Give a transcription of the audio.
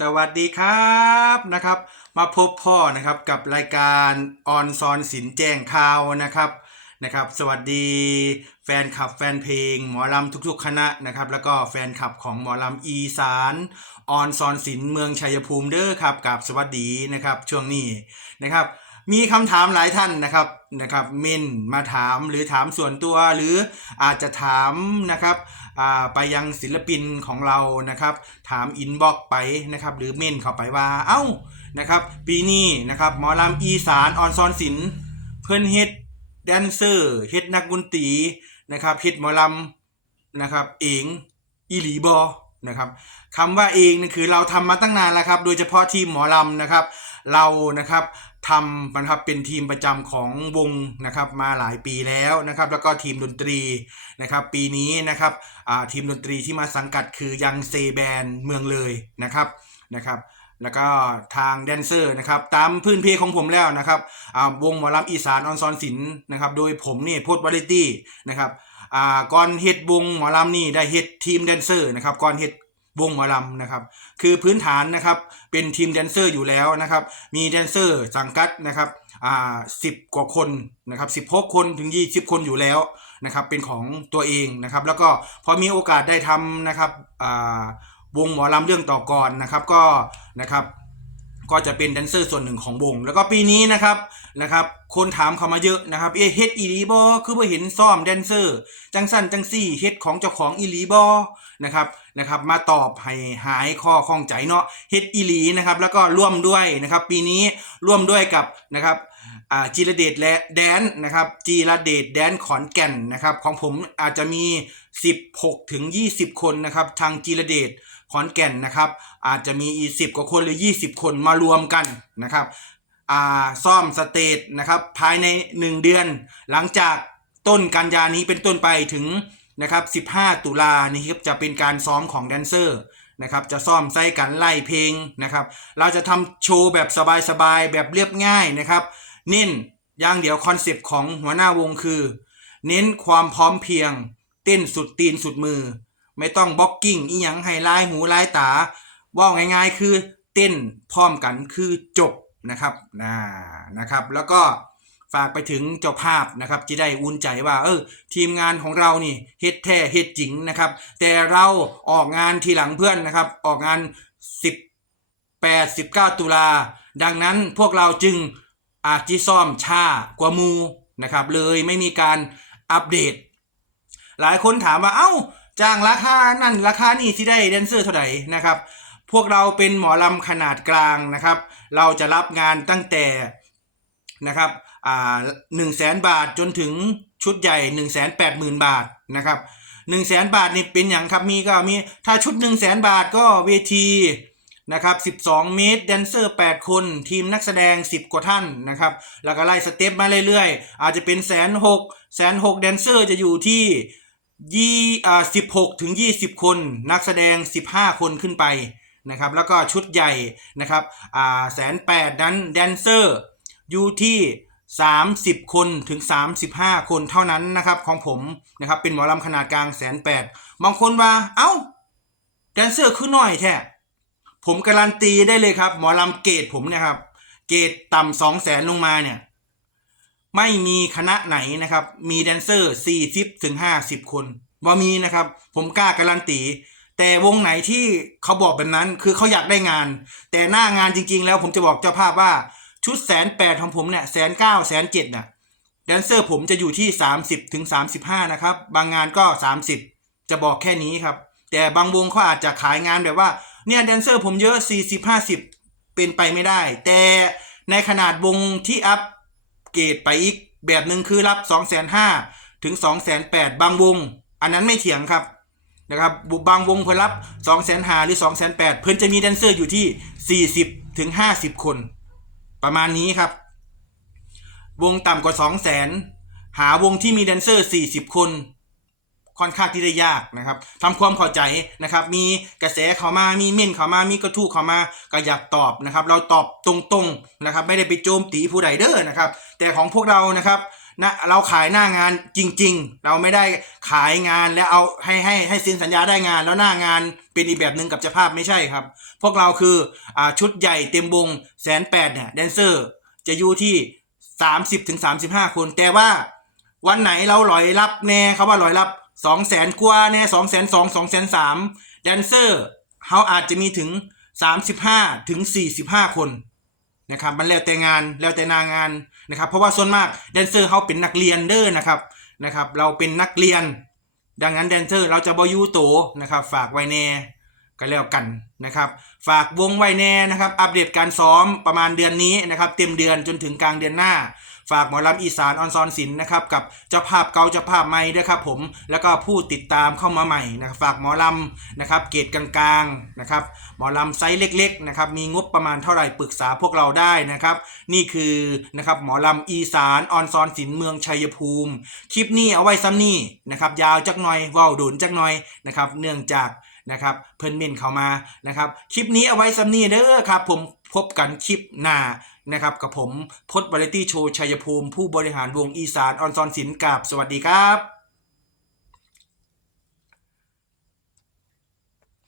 สวัสดีครับนะครับ มาพบพ่อนะครับกับรายการออนซอนสินแจ้งข่าวนะครับนะครับ สวัสดีแฟนคลับแฟนเพลง หมอลำทุกๆ คณะนะครับ แล้วก็แฟนคลับของหมอลำอีสานออนซอนสินเมืองชัยภูมิเด้อครับกับสวัสดีนะครับช่วงนี้นะครับ มีคำถามหลายท่านนะครับนะครับเมนมาถามหรือถามส่วนตัวหรืออาจจะถามนะครับอ่าไปยังศิลปินของเรานะครับ ถามอินบ็อกไปนะครับหรือเมนเข้าไปว่าเอ้านะครับ ปีนี้นะครับหมอลำอีสานออนซอนศิลป์เพิ่อนเฮ็ดแดนเซอร์เฮ็ดนักดนตรีนะครับเฮ็ดหมอลำนะครับเองอีหลีบอนะครับคำว่าเองนี่คือเราทำมาตั้งนานแล้วครับ โดยเฉพาะทีมหมอลำนะครับ เรานะครับทำนะครับเป็นทีมประจำของวงนะครับมาหลายปีแล้วนะครับ แล้วก็ทีมดนตรีนะครับ ปีนี้นะครับทีมดนตรีที่มาสังกัดคือยังเซแบนเมืองเลยนะครับนะครับ แล้วก็ทางแดนเซอร์นะครับ ตามพื้นเพของผมแล้วนะครับวงหมอลำอีสานออนซอนศิลป์นะครับ โดยผมนี่โพสวาไรตี้นะครับก่อนเฮ็ดวงหมอลำนี่ได้เฮ็ดทีมแดนเซอร์นะครับก่อนเฮ็ด วงหมอลำนะครับ คือพื้นฐานนะครับเป็นทีมแดนเซอร์อยู่แล้วนะครับ มีแดนเซอร์สังกัดนะครับอ่าสิบกว่าคนนะครับสิบหกคนถึงยี่สิบคนอยู่แล้วนะครับเป็นของตัวเองนะครับ แล้วก็พอมีโอกาสได้ทำนะครับอ่าวงหมอลำเรื่องต่อก่อนนะครับก็นะครับ ก็จะเป็นแดนเซอร์ส่วนหนึ่งของวง แล้วก็ปีนี้นะครับนะครับคนถามเข้ามาเยอะนะครับเอเฮ็ดอีลีบอคือบ่เห็นซ่อมแดนเซอร์ จังสั้นจังซี่เฮ็ดของเจ้าของอีลีบอนะครับนะครับมาตอบให้หายข้อข้องใจเนาะเฮ็ดอีลีนะครับแล้วก็ร่วมด้วยนะครับปีนี้ร่วมด้วยกับนะครับ จีระเดชและแดนนะครับจีระเดชแดนขอนแก่นนะครับของผมอาจจะมี 16ถึง20 คนนะครับทางจีระเดชขอนแก่นนะครับ อาจจะมีอีสิบกว่าคนหรือ 20 คนมารวมกันนะครับซ่อมสเตจนะครับภายใน 1 เดือน หลังจากต้นกันยานี้เป็นต้นไปถึงนะครับ15 ตุลานี่ครับจะเป็นการซ้อมของแดนเซอร์นะครับจะซ่อมใส่กันไล่เพลงนะครับ เราจะทำโชว์แบบสบายๆแบบเรียบง่ายนะครับ เน้นอย่างเดียวคอนเซปต์ของหัวหน้าวงคือ เน้นความพร้อมเพียง เต้นสุดตีนสุดมือ ไม่ต้องบล็อกกิ้งอีหยังให้ลายหูลายตาว่าง่ายๆคือเต้นพร้อมกันคือจบนะครับนะนะครับ แล้วก็ฝากไปถึงเจ้าภาพนะครับจะได้อุ่นใจว่าเออทีมงานของเรานี่เฮ็ดแท้เฮ็ดจริงนะครับ แต่เราออกงานทีหลังเพื่อนนะครับ ออกงาน 18 19 ตุลา ดังนั้นพวกเราจึง อาจจะซ่อมช้ากว่ามูนะครับเลยไม่มีการอัปเดต หลายคนถามว่าเอ้าจ้างราคานั่นราคานี่สิได้แดนเซอร์เท่าไหร่นะครับ พวกเราเป็นหมอลำขนาดกลางนะครับ เราจะรับงานตั้งแต่นะครับอ่าหนึ่งแสนบาทจนถึงชุดใหญ่หนึ่งแสนแปดหมื่นบาทนะครับหนึ่งแสนบาทนี่เป็นอย่างครับมีก็มีถ้าชุดหนึ่งแสนบาทก็เวที นะครับ12เมตรแดนเซอร์ 8 คน ทีมนักแสดง 10 กว่าท่านนะครับ แล้วก็ไล่สเต็ปมาเรื่อยๆ อาจจะเป็นแสนหกแสนหกแดนเซอร์จะอยู่ที่ยี่อ่าสิบหกถึงยี่สิบคน นักแสดงสิบห้าคนขึ้นไปนะครับ แล้วก็ชุดใหญ่นะครับอ่าแสนแปดนั้นแดนเซอร์อยู่ที่สามสิบคนถึงสามสิบห้าคนเท่านั้นนะครับของผมนะครับเป็นหมอลำขนาดกลางแสนแปดบางคนว่าเอ้าแดนเซอร์คือน้อยแท้ ผมการันตีได้เลยครับ หมอลำเกรดผมเนะครับ เกรดต่ำสองแสนลงมาเนี่ย ไม่มีคณะไหนนะครับ มีแดนเซอร์40ถึง50คนว่ามีนะครับ ผมกล้าการันตี แต่วงไหนที่เขาบอกแบบนั้นคือเขาอยากได้งาน แต่หน้างานจริง ๆ แล้วผมจะบอกเจ้าภาพว่าชุดแสนแปดของผมเนี่ยแสนเก้าแสนเจ็ดน่ะแดนเซอร์ผมจะอยู่ที่ 30ถึง35 นะครับ บางงานก็ 30 จะบอกแค่นี้ครับ แต่บางวงเขาอาจจะขายงานแบบว่า เนี่ยแดนเซอร์ผมเยอะ 40 50 เป็นไปไม่ได้ แต่ในขนาดวงที่อัพเกรดไปอีกแบบหนึ่งคือรับ 2 5 0 0 0ถึง 2 8 0 0 0บางวง อันนั้นไม่เถียงครับนะครับบางวงเพิ่นรับ 2 5 0 0 0หรือ 2 8 0 0 0เพิ่นจะมีแดนเซอร์อยู่ที่ 40ถึง50 คน ประมาณนี้ครับ วงต่ำกว่า 2 0 0 0 0 0หาวงที่มีแดนเซอร์ 40 คน ค่อนข้างที่ได้ยากนะครับทำความเข้าใจนะครับ มีกระแสเข้ามา มีเม่นเข้ามา มีกระทู้เข้ามาก็อยากตอบนะครับ เราตอบตรงๆนะครับ ไม่ได้ไปโจมตีผู้ใดเด้อนะครับ แต่ของพวกเรานะครับนะเราขายหน้างานจริง ๆ เราไม่ได้ขายงานแล้วเอาให้ให้ให้เซ็นสัญญาได้งาน แล้วหน้างานเป็นอีกแบบหนึ่งกับเจ้าภาพไม่ใช่ครับ พวกเราคืออชุดใหญ่เต็มวงแสนแปดเนี่ยแดนเซอร์จะอยู่ที่สามสิบถึงสามสิบห้าคน แต่ว่าวันไหนเราลอยรับแน่เขาว่าลอยรับ สองแสนกว่าแน่สองแสนสองสองแสนสามแดนเซอร์เขาอาจจะมีถึงสามสิบห้าถึงสี่สิบห้าคนนะครับมันแล้วแต่งานแล้วแต่นางานนะครับ เพราะว่าส่วนมากแดนเซอร์เขาเป็นนักเรียนเด้อนะครับนะครับ เราเป็นนักเรียน ดังนั้นแดนเซอร์เราจะบอยูโตนะครับ ฝากไว้แน่ก็แล้วกันนะครับ ฝากวงไว้แน่นะครับ อัปเดตการซ้อมประมาณเดือนนี้นะครับ เต็มเดือนจนถึงกลางเดือนหน้า ฝากหมอลำอีสานออนซอนศิลป์นะครับกับเจ้าภาพเก่าเจ้าภาพใหม่ด้วยครับผมแล้วก็ผู้ติดตามเข้ามาใหม่นะครับฝากหมอลำนะครับเกรดกลางๆนะครับหมอลำไซส์เล็กๆนะครับมีงบประมาณเท่าไหร่ปรึกษาพวกเราได้นะครับนี่คือนะครับหมอลำอีสานออนซอนศิลป์เมืองชัยภูมิ คลิปนี้เอาไว้ซ้ำนี่นะครับยาวจักหน่อยว้าวดุนจักหน่อยนะครับเนื่องจากนะครับเพิ่นเม่นเข้ามานะครับคลิปนี้เอาไว้ซ้ำนี่เด้อครับผมพบกันคลิปหน้า นะครับกับผมพจน์วาไรตี้โชว์ชัยภูมิ ผู้บริหารวงอีสานออนซอนศิลป์กับสวัสดีครับ